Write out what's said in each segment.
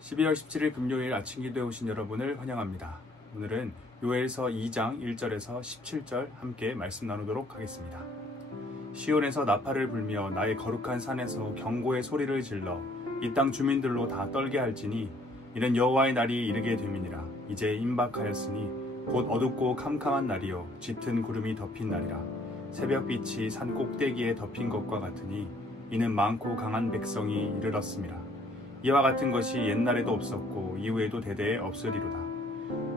12월 17일 금요일 아침 기도에 오신 여러분을 환영합니다. 오늘은 요엘서 2장 1절에서 17절 함께 말씀 나누도록 하겠습니다. 시온에서 나팔을 불며 나의 거룩한 산에서 경고의 소리를 질러 이 땅 주민들로 다 떨게 할지니 이는 여호와의 날이 이르게 됨이니라. 이제 임박하였으니 곧 어둡고 캄캄한 날이요 짙은 구름이 덮인 날이라. 새벽빛이 산 꼭대기에 덮인 것과 같으니 이는 많고 강한 백성이 이르렀음이라. 이와 같은 것이 옛날에도 없었고 이후에도 대대에 없으리로다.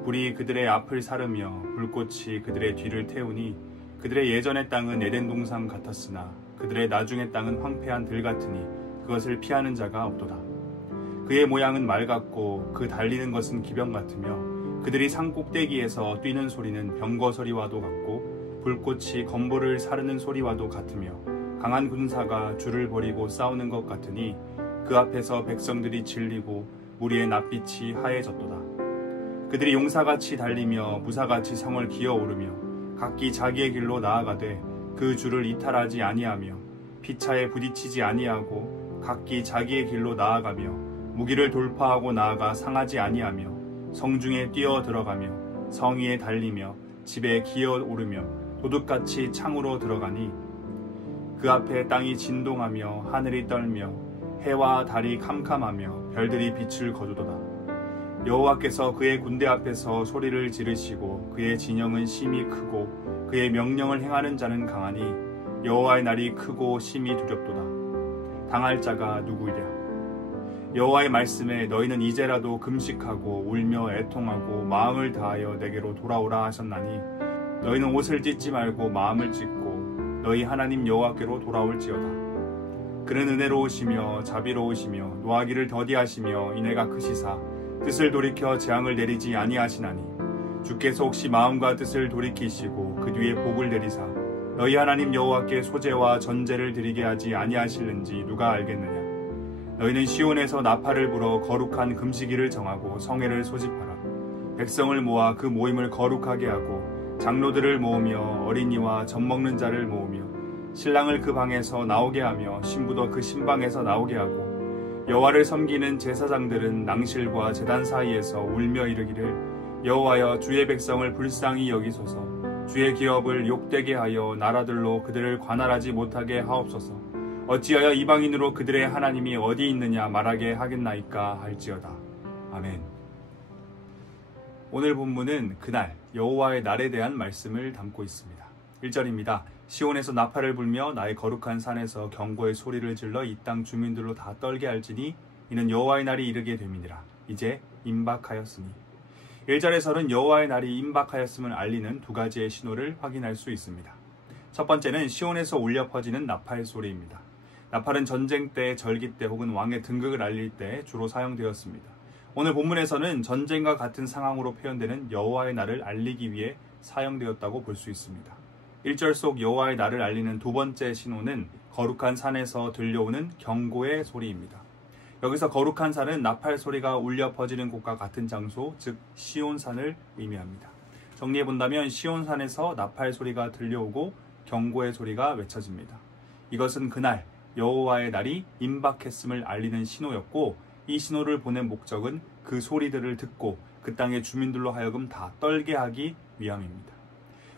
불이 그들의 앞을 사르며 불꽃이 그들의 뒤를 태우니 그들의 예전의 땅은 에덴 동산 같았으나 그들의 나중의 땅은 황폐한 들 같으니 그것을 피하는 자가 없도다. 그의 모양은 말 같고 그 달리는 것은 기병 같으며 그들이 산 꼭대기에서 뛰는 소리는 병거 소리와도 같고 불꽃이 건보를 사르는 소리와도 같으며 강한 군사가 줄을 버리고 싸우는 것 같으니 그 앞에서 백성들이 질리고 무리의 낯빛이 하얘졌도다. 그들이 용사같이 달리며 무사같이 성을 기어오르며 각기 자기의 길로 나아가되 그 줄을 이탈하지 아니하며 피차에 부딪히지 아니하고 각기 자기의 길로 나아가며 무기를 돌파하고 나아가 상하지 아니하며 성중에 뛰어 들어가며 성 위에 달리며 집에 기어오르며 도둑같이 창으로 들어가니 그 앞에 땅이 진동하며 하늘이 떨며 해와 달이 캄캄하며 별들이 빛을 거두도다. 여호와께서 그의 군대 앞에서 소리를 지르시고 그의 진영은 심히 크고 그의 명령을 행하는 자는 강하니 여호와의 날이 크고 심히 두렵도다. 당할 자가 누구이랴. 여호와의 말씀에 너희는 이제라도 금식하고 울며 애통하고 마음을 다하여 내게로 돌아오라 하셨나니 너희는 옷을 찢지 말고 마음을 찢고 너희 하나님 여호와께로 돌아올지어다. 그는 은혜로우시며 자비로우시며 노하기를 더디하시며 인애가 크시사 뜻을 돌이켜 재앙을 내리지 아니하시나니 주께서 혹시 마음과 뜻을 돌이키시고 그 뒤에 복을 내리사 너희 하나님 여호와께 소제와 전제를 드리게 하지 아니하실는지 누가 알겠느냐. 너희는 시온에서 나팔을 불어 거룩한 금식일을 정하고 성회를 소집하라. 백성을 모아 그 모임을 거룩하게 하고 장로들을 모으며 어린이와 젖먹는 자를 모으며 신랑을 그 방에서 나오게 하며 신부도 그 신방에서 나오게 하고 여호와를 섬기는 제사장들은 낭실과 제단 사이에서 울며 이르기를 여호와여 주의 백성을 불쌍히 여기소서. 주의 기업을 욕되게 하여 나라들로 그들을 관할하지 못하게 하옵소서. 어찌하여 이방인으로 그들의 하나님이 어디 있느냐 말하게 하겠나이까 할지어다. 아멘. 오늘 본문은 그날 여호와의 날에 대한 말씀을 담고 있습니다. 1절입니다. 시온에서 나팔을 불며 나의 거룩한 산에서 경고의 소리를 질러 이 땅 주민들로 다 떨게 할지니 이는 여호와의 날이 이르게 됨이니라. 이제 임박하였으니. 1절에서는 여호와의 날이 임박하였음을 알리는 두 가지의 신호를 확인할 수 있습니다. 첫 번째는 시온에서 울려 퍼지는 나팔 소리입니다. 나팔은 전쟁 때, 절기 때 혹은 왕의 등극을 알릴 때 주로 사용되었습니다. 오늘 본문에서는 전쟁과 같은 상황으로 표현되는 여호와의 날을 알리기 위해 사용되었다고 볼 수 있습니다. 1절 속 여호와의 날을 알리는 두 번째 신호는 거룩한 산에서 들려오는 경고의 소리입니다. 여기서 거룩한 산은 나팔 소리가 울려 퍼지는 곳과 같은 장소, 즉 시온산을 의미합니다. 정리해본다면 시온산에서 나팔 소리가 들려오고 경고의 소리가 외쳐집니다. 이것은 그날 여호와의 날이 임박했음을 알리는 신호였고 이 신호를 보낸 목적은 그 소리들을 듣고 그 땅의 주민들로 하여금 다 떨게 하기 위함입니다.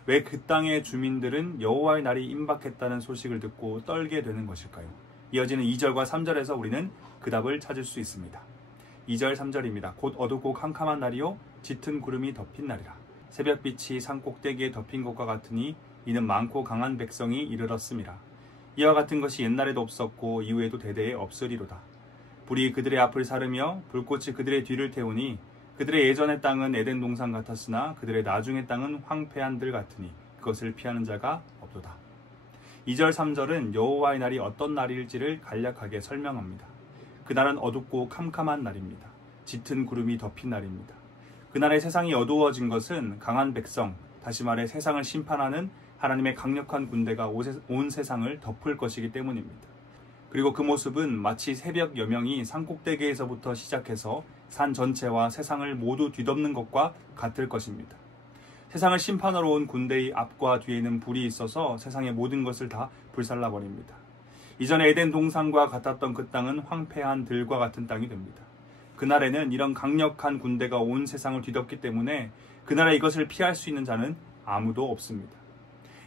왜 그 땅의 주민들은 여호와의 날이 임박했다는 소식을 듣고 떨게 되는 것일까요? 이어지는 2절과 3절에서 우리는 그 답을 찾을 수 있습니다. 2절 3절입니다. 곧 어둡고 캄캄한 날이요 짙은 구름이 덮인 날이라. 새벽빛이 산 꼭대기에 덮인 것과 같으니 이는 많고 강한 백성이 이르렀음이라. 이와 같은 것이 옛날에도 없었고 이후에도 대대에 없으리로다. 불이 그들의 앞을 사르며 불꽃이 그들의 뒤를 태우니 그들의 예전의 땅은 에덴 동산 같았으나 그들의 나중의 땅은 황폐한 들 같으니 그것을 피하는 자가 없도다. 2절 3절은 여호와의 날이 어떤 날일지를 간략하게 설명합니다. 그날은 어둡고 캄캄한 날입니다. 짙은 구름이 덮인 날입니다. 그날의 세상이 어두워진 것은 강한 백성, 다시 말해 세상을 심판하는 하나님의 강력한 군대가 온 세상을 덮을 것이기 때문입니다. 그리고 그 모습은 마치 새벽 여명이 산꼭대기에서부터 시작해서 산 전체와 세상을 모두 뒤덮는 것과 같을 것입니다. 세상을 심판하러 온 군대의 앞과 뒤에는 불이 있어서 세상의 모든 것을 다 불살라버립니다. 이전에 에덴 동산과 같았던 그 땅은 황폐한 들과 같은 땅이 됩니다. 그날에는 이런 강력한 군대가 온 세상을 뒤덮기 때문에 그날에 이것을 피할 수 있는 자는 아무도 없습니다.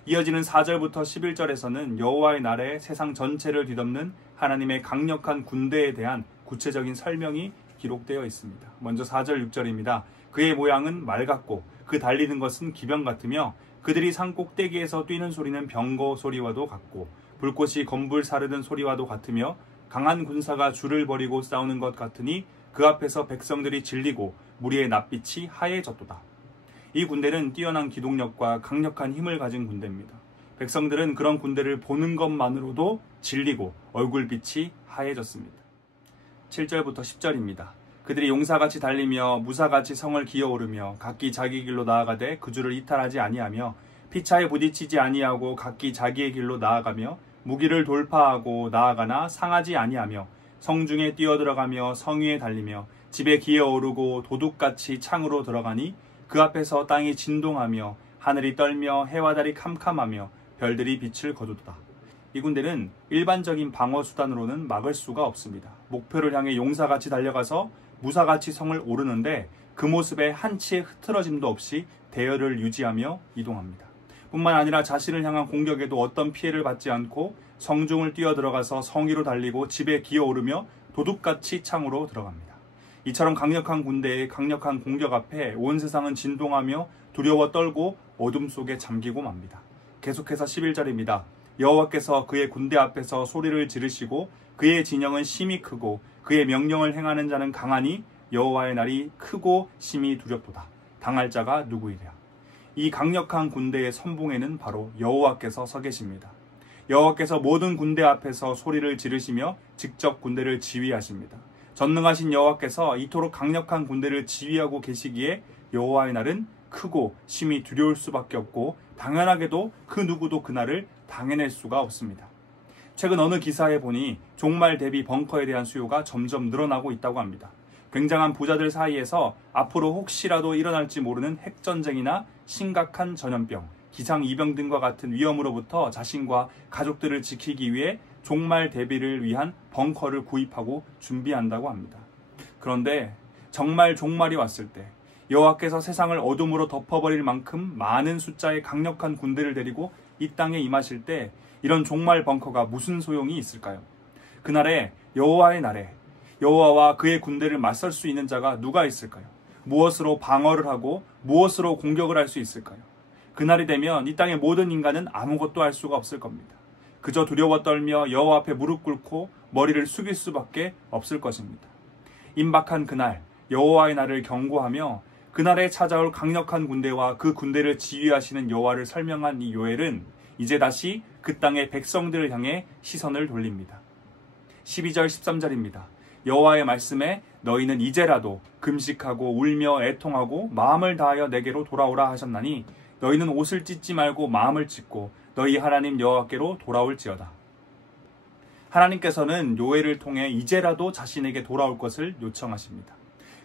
이어지는 4절부터 11절에서는 여호와의 날에 세상 전체를 뒤덮는 하나님의 강력한 군대에 대한 구체적인 설명이 기록되어 있습니다. 먼저 4절 6절입니다. 그의 모양은 말 같고 그 달리는 것은 기병 같으며 그들이 산 꼭대기에서 뛰는 소리는 병거 소리와도 같고 불꽃이 건불 사르는 소리와도 같으며 강한 군사가 줄을 벌이고 싸우는 것 같으니 그 앞에서 백성들이 질리고 무리의 낯빛이 하얘졌도다. 이 군대는 뛰어난 기동력과 강력한 힘을 가진 군대입니다. 백성들은 그런 군대를 보는 것만으로도 질리고 얼굴빛이 하얘졌습니다. 7절부터 10절입니다. 그들이 용사같이 달리며 무사같이 성을 기어오르며 각기 자기 길로 나아가되 그 줄을 이탈하지 아니하며 피차에 부딪히지 아니하고 각기 자기의 길로 나아가며 무기를 돌파하고 나아가나 상하지 아니하며 성중에 뛰어들어가며 성 위에 달리며 집에 기어오르고 도둑같이 창으로 들어가니 그 앞에서 땅이 진동하며 하늘이 떨며 해와 달이 캄캄하며 별들이 빛을 거두다. 이 군대는 일반적인 방어 수단으로는 막을 수가 없습니다. 목표를 향해 용사같이 달려가서 무사같이 성을 오르는데 그 모습에 한치의 흐트러짐도 없이 대열을 유지하며 이동합니다. 뿐만 아니라 자신을 향한 공격에도 어떤 피해를 받지 않고 성중을 뛰어들어가서 성 위로 달리고 집에 기어오르며 도둑같이 창으로 들어갑니다. 이처럼 강력한 군대의 강력한 공격 앞에 온 세상은 진동하며 두려워 떨고 어둠 속에 잠기고 맙니다. 계속해서 11절입니다. 여호와께서 그의 군대 앞에서 소리를 지르시고 그의 진영은 심히 크고 그의 명령을 행하는 자는 강하니 여호와의 날이 크고 심히 두렵도다. 당할 자가 누구이랴. 이 강력한 군대의 선봉에는 바로 여호와께서 서 계십니다. 여호와께서 모든 군대 앞에서 소리를 지르시며 직접 군대를 지휘하십니다. 전능하신 여호와께서 이토록 강력한 군대를 지휘하고 계시기에 여호와의 날은 크고 심히 두려울 수밖에 없고 당연하게도 그 누구도 그날을 당해낼 수가 없습니다. 최근 어느 기사에 보니 종말 대비 벙커에 대한 수요가 점점 늘어나고 있다고 합니다. 굉장한 부자들 사이에서 앞으로 혹시라도 일어날지 모르는 핵전쟁이나 심각한 전염병, 기상이병 등과 같은 위험으로부터 자신과 가족들을 지키기 위해 종말 대비를 위한 벙커를 구입하고 준비한다고 합니다. 그런데 정말 종말이 왔을 때 여호와께서 세상을 어둠으로 덮어버릴 만큼 많은 숫자의 강력한 군대를 데리고 이 땅에 임하실 때 이런 종말 벙커가 무슨 소용이 있을까요? 그날에 여호와의 날에 여호와와 그의 군대를 맞설 수 있는 자가 누가 있을까요? 무엇으로 방어를 하고 무엇으로 공격을 할 수 있을까요? 그날이 되면 이 땅의 모든 인간은 아무것도 할 수가 없을 겁니다. 그저 두려워 떨며 여호와 앞에 무릎 꿇고 머리를 숙일 수밖에 없을 것입니다. 임박한 그날 여호와의 날을 경고하며 그날에 찾아올 강력한 군대와 그 군대를 지휘하시는 여호와를 설명한 이 요엘은 이제 다시 그 땅의 백성들을 향해 시선을 돌립니다. 12절 13절입니다. 여호와의 말씀에 너희는 이제라도 금식하고 울며 애통하고 마음을 다하여 내게로 돌아오라 하셨나니 너희는 옷을 찢지 말고 마음을 찢고 너희 하나님 여호와께로 돌아올지어다. 하나님께서는 요엘을 통해 이제라도 자신에게 돌아올 것을 요청하십니다.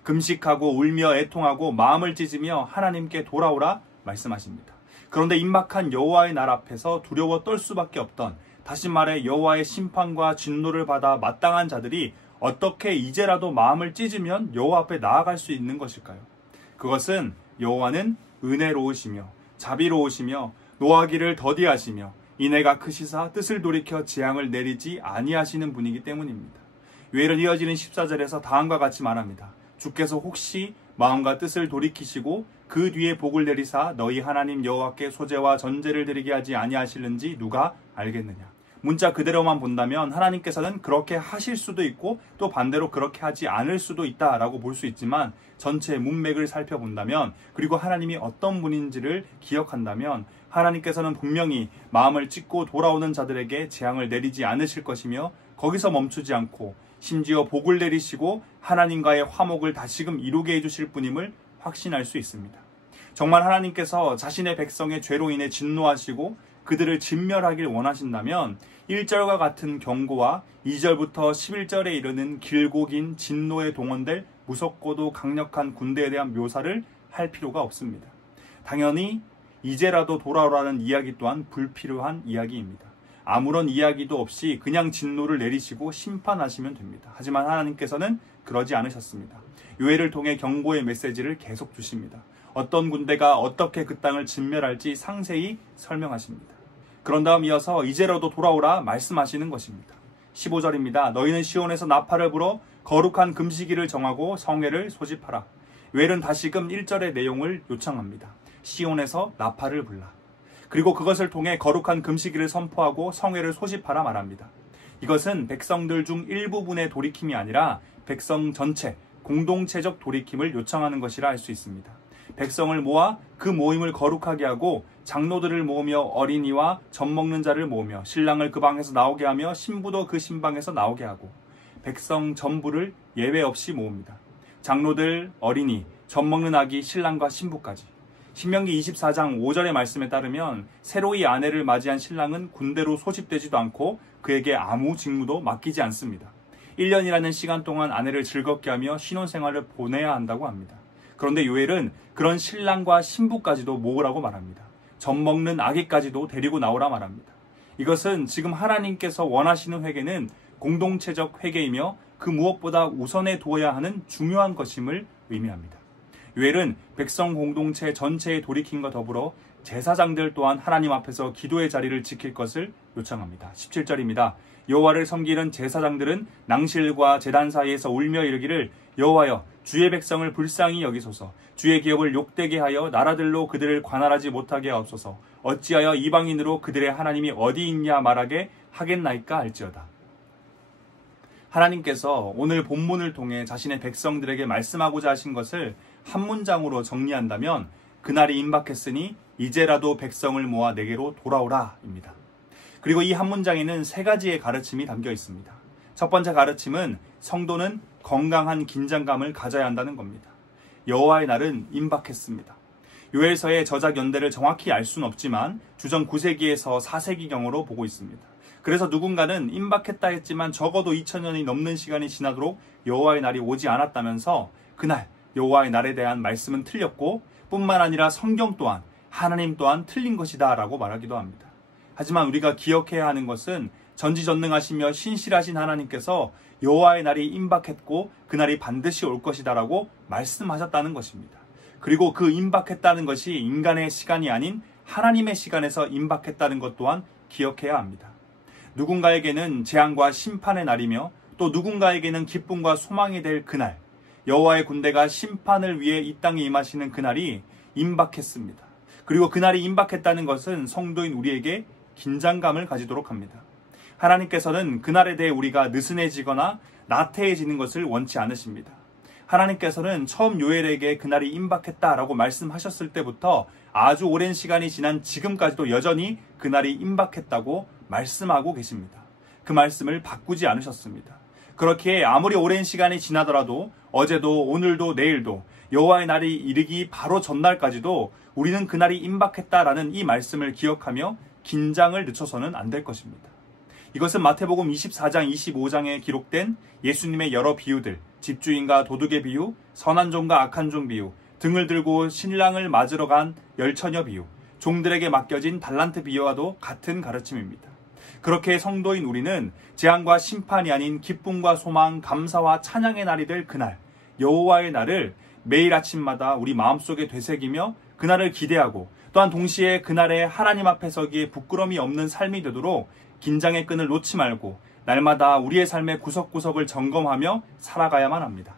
금식하고 울며 애통하고 마음을 찢으며 하나님께 돌아오라 말씀하십니다. 그런데 임박한 여호와의 날 앞에서 두려워 떨 수밖에 없던, 다시 말해 여호와의 심판과 진노를 받아 마땅한 자들이 어떻게 이제라도 마음을 찢으면 여호와 앞에 나아갈 수 있는 것일까요? 그것은 여호와는 은혜로우시며 자비로우시며 노하기를 더디하시며 인애가 크시사 뜻을 돌이켜 재앙을 내리지 아니하시는 분이기 때문입니다. 요엘은 이어지는 14절에서 다음과 같이 말합니다. 주께서 혹시 마음과 뜻을 돌이키시고 그 뒤에 복을 내리사 너희 하나님 여호와께 소제와 전제를 드리게 하지 아니하실는지 누가 알겠느냐. 문자 그대로만 본다면 하나님께서는 그렇게 하실 수도 있고 또 반대로 그렇게 하지 않을 수도 있다라고 볼 수 있지만, 전체 문맥을 살펴본다면 그리고 하나님이 어떤 분인지를 기억한다면 하나님께서는 분명히 마음을 찢고 돌아오는 자들에게 재앙을 내리지 않으실 것이며 거기서 멈추지 않고 심지어 복을 내리시고 하나님과의 화목을 다시금 이루게 해주실 분임을 확신할 수 있습니다. 정말 하나님께서 자신의 백성의 죄로 인해 진노하시고 그들을 진멸하길 원하신다면 1절과 같은 경고와 2절부터 11절에 이르는 길고 긴 진노에 동원될 무섭고도 강력한 군대에 대한 묘사를 할 필요가 없습니다. 당연히 이제라도 돌아오라는 이야기 또한 불필요한 이야기입니다. 아무런 이야기도 없이 그냥 진노를 내리시고 심판하시면 됩니다. 하지만 하나님께서는 그러지 않으셨습니다. 요엘을 통해 경고의 메시지를 계속 주십니다. 어떤 군대가 어떻게 그 땅을 진멸할지 상세히 설명하십니다. 그런 다음 이어서 이제라도 돌아오라 말씀하시는 것입니다. 15절입니다. 너희는 시온에서 나팔을 불어 거룩한 금식일을 정하고 성회를 소집하라. 요엘은 다시금 1절의 내용을 요청합니다. 시온에서 나팔을 불라. 그리고 그것을 통해 거룩한 금식일을 선포하고 성회를 소집하라 말합니다. 이것은 백성들 중 일부분의 돌이킴이 아니라 백성 전체, 공동체적 돌이킴을 요청하는 것이라 할 수 있습니다. 백성을 모아 그 모임을 거룩하게 하고 장로들을 모으며 어린이와 젖 먹는 자를 모으며 신랑을 그 방에서 나오게 하며 신부도 그 신방에서 나오게 하고 백성 전부를 예외 없이 모읍니다. 장로들, 어린이, 젖 먹는 아기, 신랑과 신부까지. 신명기 24장 5절의 말씀에 따르면 새로이 아내를 맞이한 신랑은 군대로 소집되지도 않고 그에게 아무 직무도 맡기지 않습니다. 1년이라는 시간 동안 아내를 즐겁게 하며 신혼생활을 보내야 한다고 합니다. 그런데 요엘은 그런 신랑과 신부까지도 모으라고 말합니다. 젖 먹는 아기까지도 데리고 나오라 말합니다. 이것은 지금 하나님께서 원하시는 회개는 공동체적 회개이며 그 무엇보다 우선에 두어야 하는 중요한 것임을 의미합니다. 요엘은 백성 공동체 전체의 돌이킴과 더불어 제사장들 또한 하나님 앞에서 기도의 자리를 지킬 것을 요청합니다. 17절입니다. 여호와를 섬기는 제사장들은 낭실과 제단 사이에서 울며 이르기를 여호와여 주의 백성을 불쌍히 여기소서 주의 기업을 욕되게 하여 나라들로 그들을 관할하지 못하게 하옵소서 어찌하여 이방인으로 그들의 하나님이 어디 있냐 말하게 하겠나이까 할지어다. 하나님께서 오늘 본문을 통해 자신의 백성들에게 말씀하고자 하신 것을 한 문장으로 정리한다면 그날이 임박했으니 이제라도 백성을 모아 내게로 돌아오라입니다. 그리고 이 한 문장에는 세 가지의 가르침이 담겨 있습니다. 첫 번째 가르침은 성도는 건강한 긴장감을 가져야 한다는 겁니다. 여호와의 날은 임박했습니다. 요엘서의 저작 연대를 정확히 알 수는 없지만 주전 9세기에서 4세기경으로 보고 있습니다. 그래서 누군가는 임박했다 했지만 적어도 2000년이 넘는 시간이 지나도록 여호와의 날이 오지 않았다면서 그날 여호와의 날에 대한 말씀은 틀렸고 뿐만 아니라 성경 또한 하나님 또한 틀린 것이다 라고 말하기도 합니다. 하지만 우리가 기억해야 하는 것은 전지전능하시며 신실하신 하나님께서 여호와의 날이 임박했고 그날이 반드시 올 것이다 라고 말씀하셨다는 것입니다. 그리고 그 임박했다는 것이 인간의 시간이 아닌 하나님의 시간에서 임박했다는 것 또한 기억해야 합니다. 누군가에게는 재앙과 심판의 날이며 또 누군가에게는 기쁨과 소망이 될 그날, 여호와의 군대가 심판을 위해 이 땅에 임하시는 그날이 임박했습니다. 그리고 그날이 임박했다는 것은 성도인 우리에게 긴장감을 가지도록 합니다. 하나님께서는 그날에 대해 우리가 느슨해지거나 나태해지는 것을 원치 않으십니다. 하나님께서는 처음 요엘에게 그날이 임박했다라고 말씀하셨을 때부터 아주 오랜 시간이 지난 지금까지도 여전히 그날이 임박했다고 말씀하고 계십니다. 그 말씀을 바꾸지 않으셨습니다. 그렇게 아무리 오랜 시간이 지나더라도 어제도 오늘도 내일도 여호와의 날이 이르기 바로 전날까지도 우리는 그날이 임박했다라는 이 말씀을 기억하며 긴장을 늦춰서는 안 될 것입니다. 이것은 마태복음 24장 25장에 기록된 예수님의 여러 비유들, 집주인과 도둑의 비유, 선한 종과 악한 종 비유, 등을 들고 신랑을 맞으러 간 열처녀 비유, 종들에게 맡겨진 달란트 비유와도 같은 가르침입니다. 그렇게 성도인 우리는 재앙과 심판이 아닌 기쁨과 소망, 감사와 찬양의 날이 될 그날, 여호와의 날을 매일 아침마다 우리 마음속에 되새기며 그날을 기대하고 또한 동시에 그날에 하나님 앞에 서기에 부끄러움이 없는 삶이 되도록 긴장의 끈을 놓지 말고 날마다 우리의 삶의 구석구석을 점검하며 살아가야만 합니다.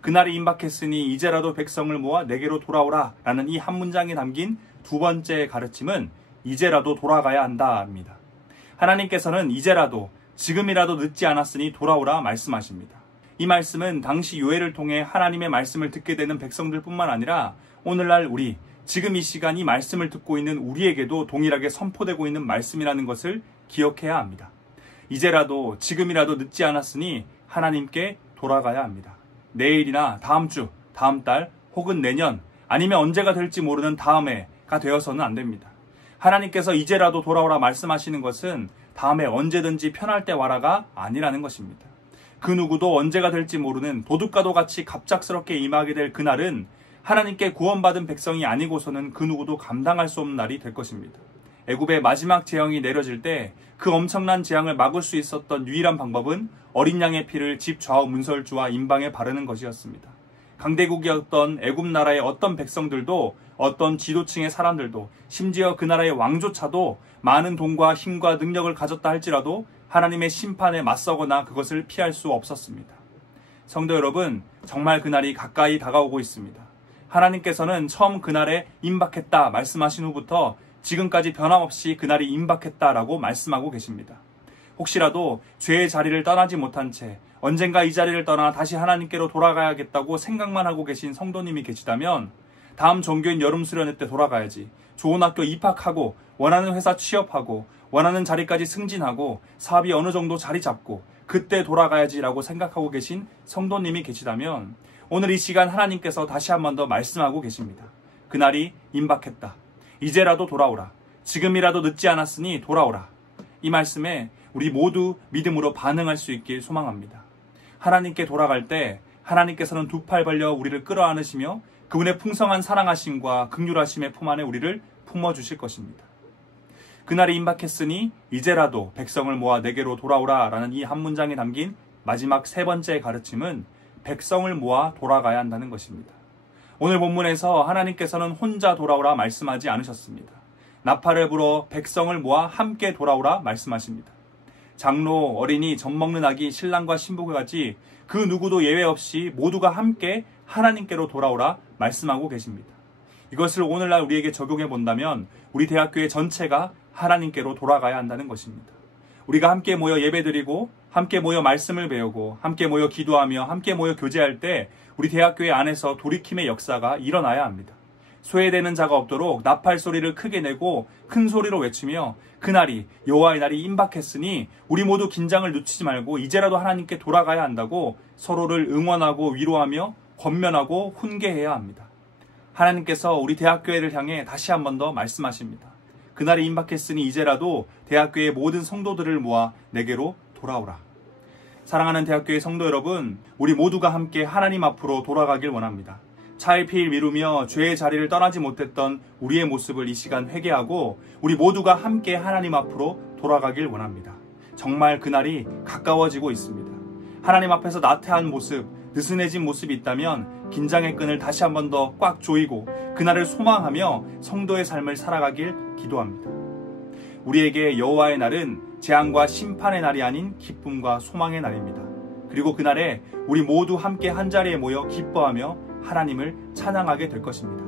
그날이 임박했으니 이제라도 백성을 모아 내게로 돌아오라 라는 이 한 문장에 담긴 두 번째 가르침은 이제라도 돌아가야 한다입니다. 하나님께서는 이제라도 지금이라도 늦지 않았으니 돌아오라 말씀하십니다. 이 말씀은 당시 요엘을 통해 하나님의 말씀을 듣게 되는 백성들뿐만 아니라 오늘날 우리 지금 이 시간 이 말씀을 듣고 있는 우리에게도 동일하게 선포되고 있는 말씀이라는 것을 기억해야 합니다. 이제라도 지금이라도 늦지 않았으니 하나님께 돌아가야 합니다. 내일이나 다음 주, 다음 달 혹은 내년 아니면 언제가 될지 모르는 다음해가 되어서는 안 됩니다. 하나님께서 이제라도 돌아오라 말씀하시는 것은 다음에 언제든지 편할 때 와라가 아니라는 것입니다. 그 누구도 언제가 될지 모르는 도둑과도 같이 갑작스럽게 임하게 될 그날은 하나님께 구원받은 백성이 아니고서는 그 누구도 감당할 수 없는 날이 될 것입니다. 애굽의 마지막 재앙이 내려질 때 그 엄청난 재앙을 막을 수 있었던 유일한 방법은 어린 양의 피를 집 좌우 문설주와 임방에 바르는 것이었습니다. 강대국이었던 애굽 나라의 어떤 백성들도, 어떤 지도층의 사람들도, 심지어 그 나라의 왕조차도 많은 돈과 힘과 능력을 가졌다 할지라도 하나님의 심판에 맞서거나 그것을 피할 수 없었습니다. 성도 여러분, 정말 그날이 가까이 다가오고 있습니다. 하나님께서는 처음 그날에 임박했다 말씀하신 후부터 지금까지 변함없이 그날이 임박했다라고 말씀하고 계십니다. 혹시라도 죄의 자리를 떠나지 못한 채 언젠가 이 자리를 떠나 다시 하나님께로 돌아가야겠다고 생각만 하고 계신 성도님이 계시다면 다음 종교인 여름수련회 때 돌아가야지, 좋은 학교 입학하고 원하는 회사 취업하고 원하는 자리까지 승진하고 사업이 어느 정도 자리 잡고 그때 돌아가야지라고 생각하고 계신 성도님이 계시다면 오늘 이 시간 하나님께서 다시 한 번 더 말씀하고 계십니다. 그날이 임박했다. 이제라도 돌아오라. 지금이라도 늦지 않았으니 돌아오라. 이 말씀에 우리 모두 믿음으로 반응할 수 있길 소망합니다. 하나님께 돌아갈 때 하나님께서는 두 팔 벌려 우리를 끌어안으시며 그분의 풍성한 사랑하심과 긍휼하심의 품 안에 우리를 품어주실 것입니다. 그날이 임박했으니 이제라도 백성을 모아 내게로 돌아오라 라는 이 한 문장에 담긴 마지막 세 번째 가르침은 백성을 모아 돌아가야 한다는 것입니다. 오늘 본문에서 하나님께서는 혼자 돌아오라 말씀하지 않으셨습니다. 나팔을 불어 백성을 모아 함께 돌아오라 말씀하십니다. 장로, 어린이, 젖 먹는 아기, 신랑과 신부까지 그 누구도 예외 없이 모두가 함께 하나님께로 돌아오라 말씀하고 계십니다. 이것을 오늘날 우리에게 적용해 본다면 우리 대학교의 전체가 하나님께로 돌아가야 한다는 것입니다. 우리가 함께 모여 예배드리고 함께 모여 말씀을 배우고 함께 모여 기도하며 함께 모여 교제할 때 우리 대학교의 안에서 돌이킴의 역사가 일어나야 합니다. 소외되는 자가 없도록 나팔 소리를 크게 내고 큰 소리로 외치며 그날이 여호와의 날이 임박했으니 우리 모두 긴장을 늦추지 말고 이제라도 하나님께 돌아가야 한다고 서로를 응원하고 위로하며 권면하고 훈계해야 합니다. 하나님께서 우리 대학교회를 향해 다시 한 번 더 말씀하십니다. 그날이 임박했으니 이제라도 대학교의 모든 성도들을 모아 내게로 돌아오라. 사랑하는 대학교의 성도 여러분, 우리 모두가 함께 하나님 앞으로 돌아가길 원합니다. 차일피일 미루며 죄의 자리를 떠나지 못했던 우리의 모습을 이 시간 회개하고 우리 모두가 함께 하나님 앞으로 돌아가길 원합니다. 정말 그날이 가까워지고 있습니다. 하나님 앞에서 나태한 모습, 느슨해진 모습이 있다면 긴장의 끈을 다시 한 번 더 꽉 조이고 그날을 소망하며 성도의 삶을 살아가길 기도합니다. 우리에게 여호와의 날은 재앙과 심판의 날이 아닌 기쁨과 소망의 날입니다. 그리고 그날에 우리 모두 함께 한자리에 모여 기뻐하며 하나님을 찬양하게 될 것입니다.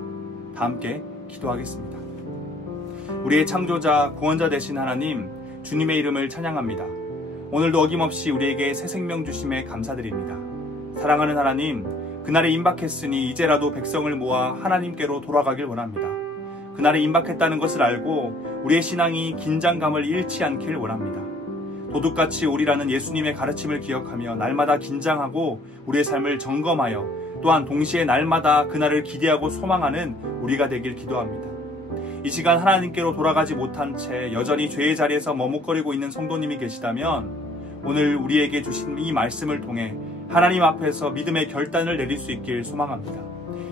다 함께 기도하겠습니다. 우리의 창조자, 구원자 되신 하나님, 주님의 이름을 찬양합니다. 오늘도 어김없이 우리에게 새 생명 주심에 감사드립니다. 사랑하는 하나님, 그날이 임박했으니 이제라도 백성을 모아 하나님께로 돌아가길 원합니다. 그날이 임박했다는 것을 알고 우리의 신앙이 긴장감을 잃지 않길 원합니다. 도둑같이 오리라는 예수님의 가르침을 기억하며 날마다 긴장하고 우리의 삶을 점검하여 또한 동시에 날마다 그날을 기대하고 소망하는 우리가 되길 기도합니다. 이 시간 하나님께로 돌아가지 못한 채 여전히 죄의 자리에서 머뭇거리고 있는 성도님이 계시다면 오늘 우리에게 주신 이 말씀을 통해 하나님 앞에서 믿음의 결단을 내릴 수 있길 소망합니다.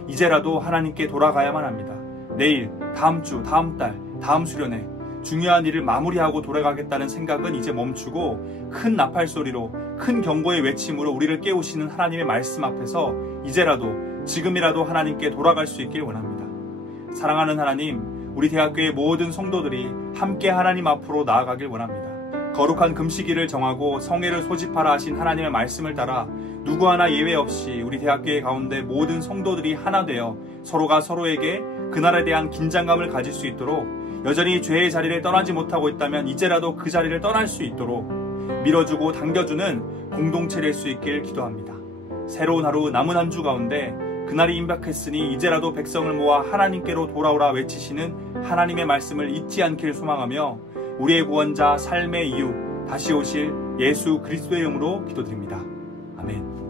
이제라도 하나님께 돌아가야만 합니다. 내일, 다음 주, 다음 달, 다음 수련회 중요한 일을 마무리하고 돌아가겠다는 생각은 이제 멈추고 큰 나팔 소리로 큰 경고의 외침으로 우리를 깨우시는 하나님의 말씀 앞에서 이제라도 지금이라도 하나님께 돌아갈 수 있길 원합니다. 사랑하는 하나님, 우리 대학교의 모든 성도들이 함께 하나님 앞으로 나아가길 원합니다. 거룩한 금식일을 정하고 성회를 소집하라 하신 하나님의 말씀을 따라 누구 하나 예외 없이 우리 대학교의 가운데 모든 성도들이 하나 되어 서로가 서로에게 그날에 대한 긴장감을 가질 수 있도록 여전히 죄의 자리를 떠나지 못하고 있다면 이제라도 그 자리를 떠날 수 있도록 밀어주고 당겨주는 공동체 될 수 있길 기도합니다. 새로운 하루 남은 한 주 가운데 그날이 임박했으니 이제라도 백성을 모아 하나님께로 돌아오라 외치시는 하나님의 말씀을 잊지 않길 소망하며 우리의 구원자 삶의 이유 다시 오실 예수 그리스도의 이름으로 기도드립니다. 아멘.